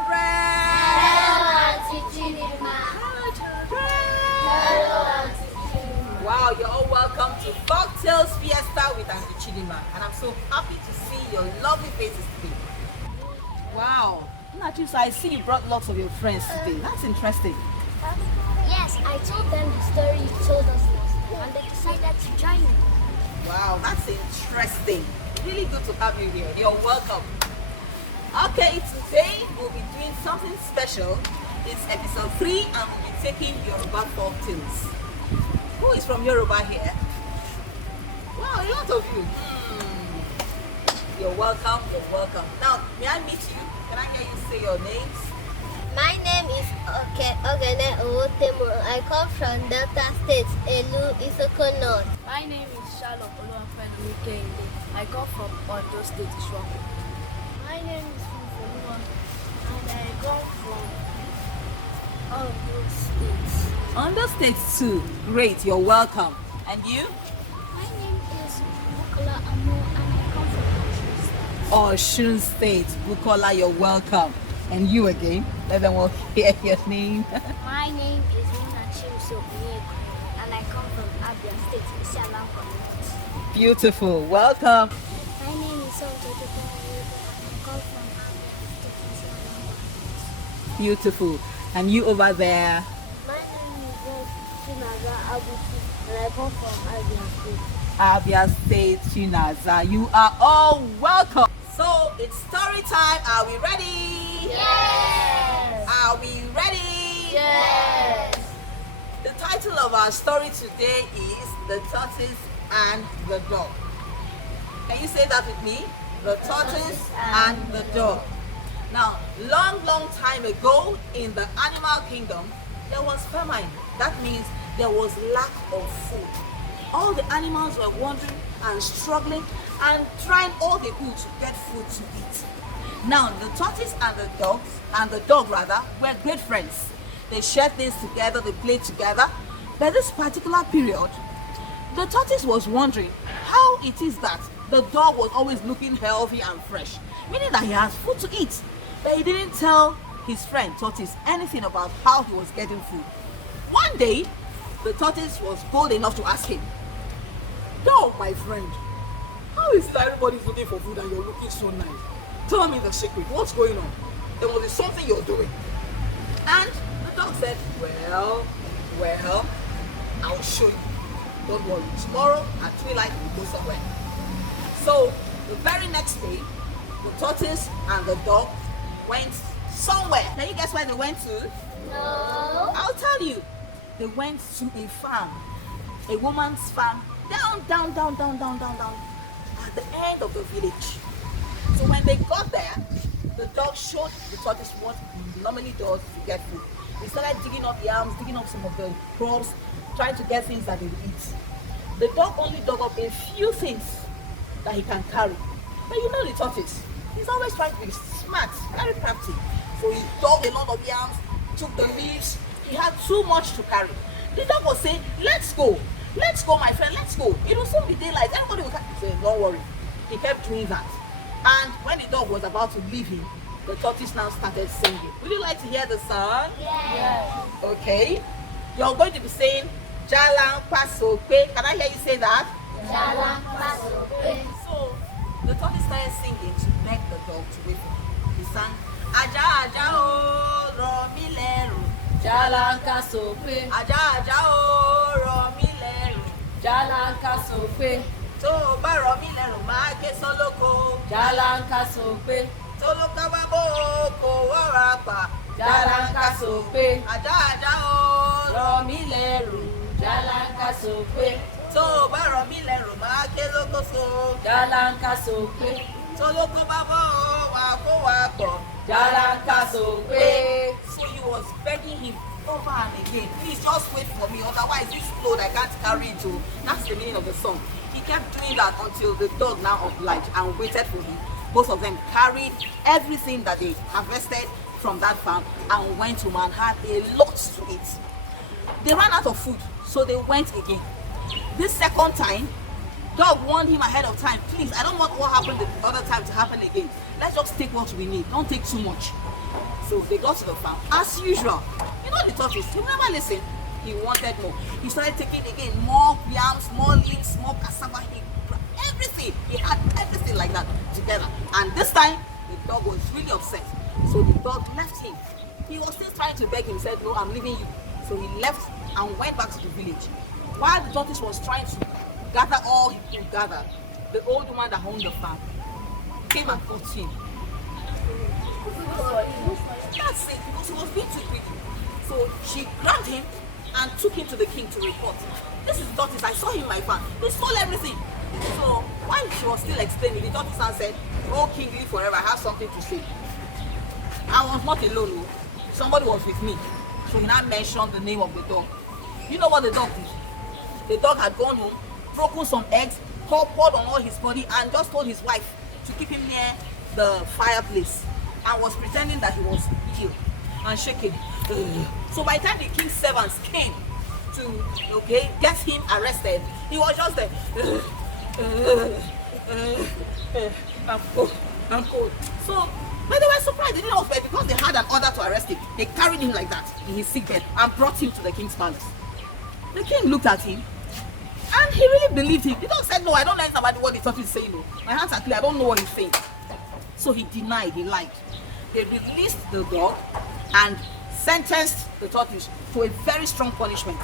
children! Hello, Aunty Chidinma. Hello, children! Hello, Aunty Chidinma. Wow, you're all welcome to Folktales Fiesta with Aunty Chidinma. And I'm so happy to see your lovely faces today. Wow. Nachi, so I see you brought lots of your friends today. That's interesting. Yes, I told them the story you told us last time and they decided to join me. Wow, that's interesting. Really good to have you here. You're welcome. Okay, today we'll be doing something special. It's episode 3 and we'll be taking Yoruba Folktales. Who is from Yoruba here? Wow, a lot of you. You're welcome, you're welcome. Now, may I meet you? Can I hear you say your names? My name is Ogene Owotemo. I come from Delta State, Elu, Isoko North. My name is Shalom Oluwafemi Kehinde. I come from Ondo State, Ishwako. My name is Fufolua and I come from Ondo State. Ondo State too. Great, you're welcome. And you? My name is Bukola Amo and I come from Osun State. Osun State. Bukola, you're welcome. And you again? Let them all hear your name. My name is Nina Chimso Onyeko and I come from Abia State, Isialam Community. Beautiful. Welcome. My name is Sonto and I come from Abia State, Isialam Community. Beautiful. And you over there? My name is Chinaza Abuti and I come from Abia State. Abia State, Chinaza. You are all welcome. So it's story time. Are we ready? Yes! Are we ready? Yes! The title of our story today is The Tortoise and the Dog. Can you say that with me? The Tortoise and the Dog. Now, long time ago in the animal kingdom, there was famine. That means there was lack of food. All the animals were wandering and struggling and trying all they could to get food to eat. Now, the tortoise and the dog were great friends. They shared things together, they played together. But this particular period, the tortoise was wondering how it is that the dog was always looking healthy and fresh, meaning that he has food to eat. But he didn't tell his friend tortoise anything about how he was getting food. One day, the tortoise was bold enough to ask him, "Dog, my friend, how is it that everybody's looking for food and you're looking so nice? Tell me the secret. What's going on? There must be something you're doing." And the dog said, Well, I'll show you. Don't worry. Tomorrow at twilight we'll go somewhere. So the very next day, the tortoise and the dog went somewhere. Can you guess where they went to? No! I'll tell you. They went to a farm, a woman's farm, down at the end of the village. So when they got there, the dog showed the tortoise what he normally does to get food. He started digging up yams, digging up some of the crops, trying to get things that they would eat. The dog only dug up a few things that he can carry. But you know the tortoise, he's always trying to be smart, very crafty. So he dug a lot of yams, took the leaves. He had too much to carry. The dog was saying, let's go, my friend, let's go. It will soon be daylight, everybody will come. He said, don't worry. He kept doing that. And when the dog was about to leave him, the tortoise now started singing. Would you like to hear the song? Yes! Okay. You're going to be saying, Jalan Pasope. Can I hear you say that? Jalan Pasope. So, the tortoise started singing to beg the dog to wait for him. He sang, Aja aja o, romi leru. Jalanka sope, Aja o, romi leru. Jalanka sope, Tó o bá romi leru, máa ké sólóko. Jalanka sope, Tólóká bá bó o, kò wọ́ra pa. Jalanka sope, Aja o, Romi leru, Jalanka sope, tó o bá romi leru, máa ké lókòso. Jalanka sope, Tólókó bá bó o, wà kó wà pọ̀. Jalanka sope. So he was begging him over and again, please just wait for me, otherwise this load I can't carry it to. That's the meaning of the song. He kept doing that until the dog now obliged and waited for him. Both of them carried everything that they harvested from that farm and went home and had a lot to eat. They ran out of food, so they went again. This second time, dog warned him ahead of time, please, I don't want what happened the other time time to happen again. Let's just take what we need. Don't take too much. So they got to the farm. As usual, you know the tortoise, he never listened. He wanted more. He started taking again more yams, more leaves, more cassava. He grabbed everything. He had everything like that together. And this time, the dog was really upset. So the dog left him. He was still trying to beg him. He said, no, I'm leaving you. So he left and went back to the village. While the tortoise was trying to gather all he could gather, the old woman that owned the farm came and caught him. That's it, because he was being too greedy. So she grabbed him and took him to the king to report. This is the tortoise, I saw him in my farm. He stole everything. So while she was still explaining, the tortoise said, oh king, live forever, I have something to say. I was not alone, somebody was with me. So he now mentioned the name of the dog. You know what the dog did? The dog had gone home, broken some eggs, poured on all his body, and just told his wife to keep him near the fireplace, and was pretending that he was ill and shaking. So by the time the king's servants came to get him arrested, he was just there. I'm cold. So but they were surprised, they didn't know because they had an order to arrest him. They carried him like that in his sick bed and brought him to the king's palace. The king looked at him and he really believed him. The dog said, no, I don't know anything about what the tortoise is saying. No. My hands are clear, I don't know what he's saying. So he denied, he lied. They released the dog and sentenced the tortoise to a very strong punishment.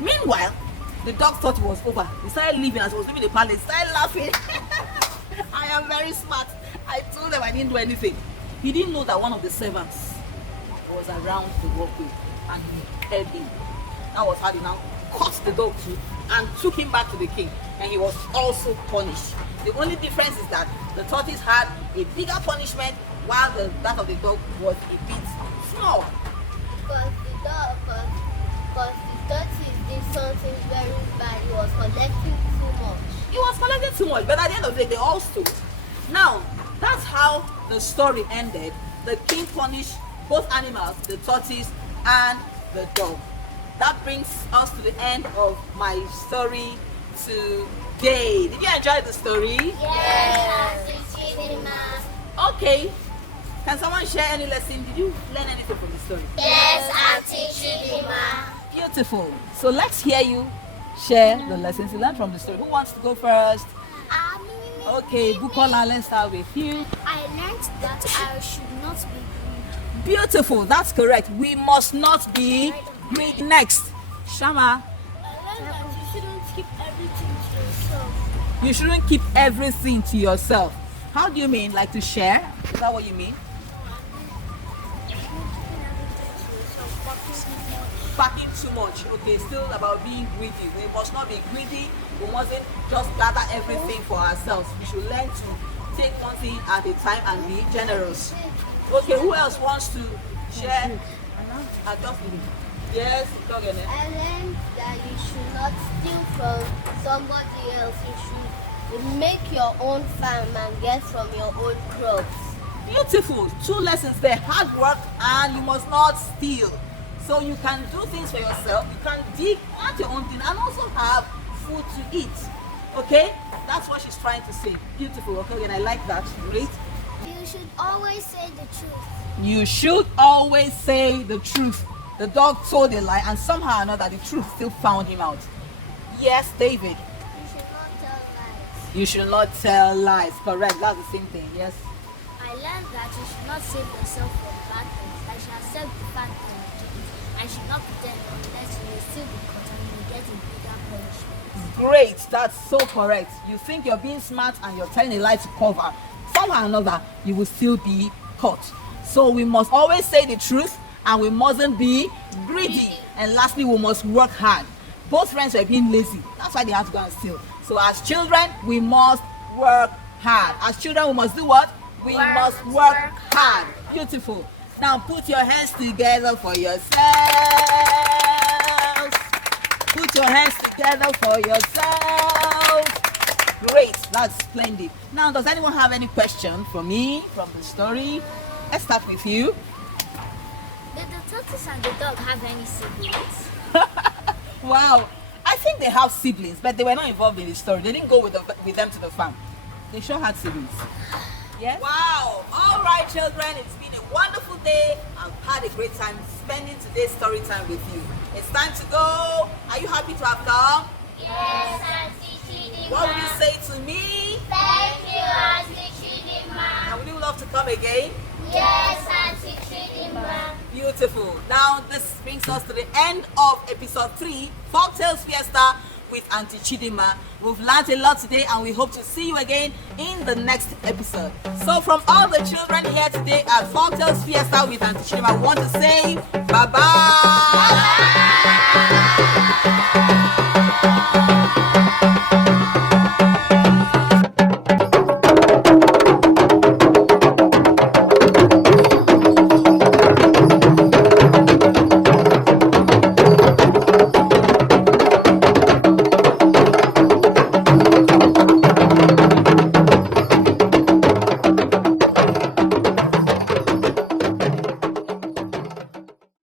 Meanwhile, the dog thought it was over. He started leaving. As he was leaving the palace, he started laughing. I am very smart. I told them I didn't do anything. He didn't know that one of the servants was around the walkway and he held him. That was how they now caught the dog too and took him back to the king, and he was also punished. The only difference is that the tortoise had a bigger punishment while that of the dog was a bit small. Because the tortoise did something very bad. He was collecting too much. He was collecting too much, but at the end of the day, they all stole. Now, that's how the story ended. The king punished both animals, the tortoise and the dog. That brings us to the end of my story today. Did you enjoy the story? Yes, Aunty Chidinma. Okay. Can someone share any lesson? Did you learn anything from the story? Yes, Aunty Chidinma. Beautiful. So let's hear you share the lessons you learned from the story. Who wants to go first? Okay, Bukola, let's start with you. I learned that I should not be greedy. Beautiful, that's correct. We must not be greedy. Next, Shama. I learned that you shouldn't keep everything to yourself. You shouldn't keep everything to yourself. How do you mean? Like to share? Is that what you mean? Packing too much. Okay, still about being greedy. We must not be greedy. We mustn't just gather everything for ourselves. We should learn to take one thing at a time and be generous. Okay, who else wants to share? Yes, talk again. I learned that you should not steal from somebody else. You should make your own farm and get from your own crops. Beautiful. 2 lessons there. Hard work and you must not steal. So you can do things for yourself. You can dig at your own thing and also have food to eat. Okay? That's what she's trying to say. Beautiful. Okay, and I like that. Great. You should always say the truth. You should always say the truth. The dog told a lie and somehow or another the truth still found him out. Yes, David. You should not tell lies. You should not tell lies. Correct. That's the same thing. Yes. I learned that you should not save yourself from bad things. I should accept the fact that you did it. I should not pretend unless you will still be caught and you will get a bigger punishment. Great. That's so correct. You think you're being smart and you're telling a lie to cover. Somehow or another, you will still be caught. So we must always say the truth and we mustn't be greedy. And lastly, we must work hard. Both friends were being lazy. That's why they had to go and steal. So as children, we must work hard. As children, we must do what? We must work hard. Beautiful. Now put your hands together for yourselves. Put your hands together for yourselves. Great. That's splendid. Now, does anyone have any question for me from the story? Let's start with you. Did the tortoise and the dog have any siblings? Wow. I think they have siblings, but they were not involved in the story. They didn't go with them to the farm. They sure had siblings. Yes? Wow. All right, children. It's been a wonderful day. I've had a great time spending today's story time with you. It's time to go. Are you happy to have come? Yes, Aunty Chidinma. What would you say to me? Thank you, Aunty Chidinma. And would you love to come again? Yes, Aunty Chidinma. Beautiful. Now this brings us to the end of episode 3, Folktales Fiesta with Aunty Chidinma. We've learned a lot today and we hope to see you again in the next episode. So from all the children here today at Folktales Fiesta with Aunty Chidinma, I want to say bye-bye. Bye-bye.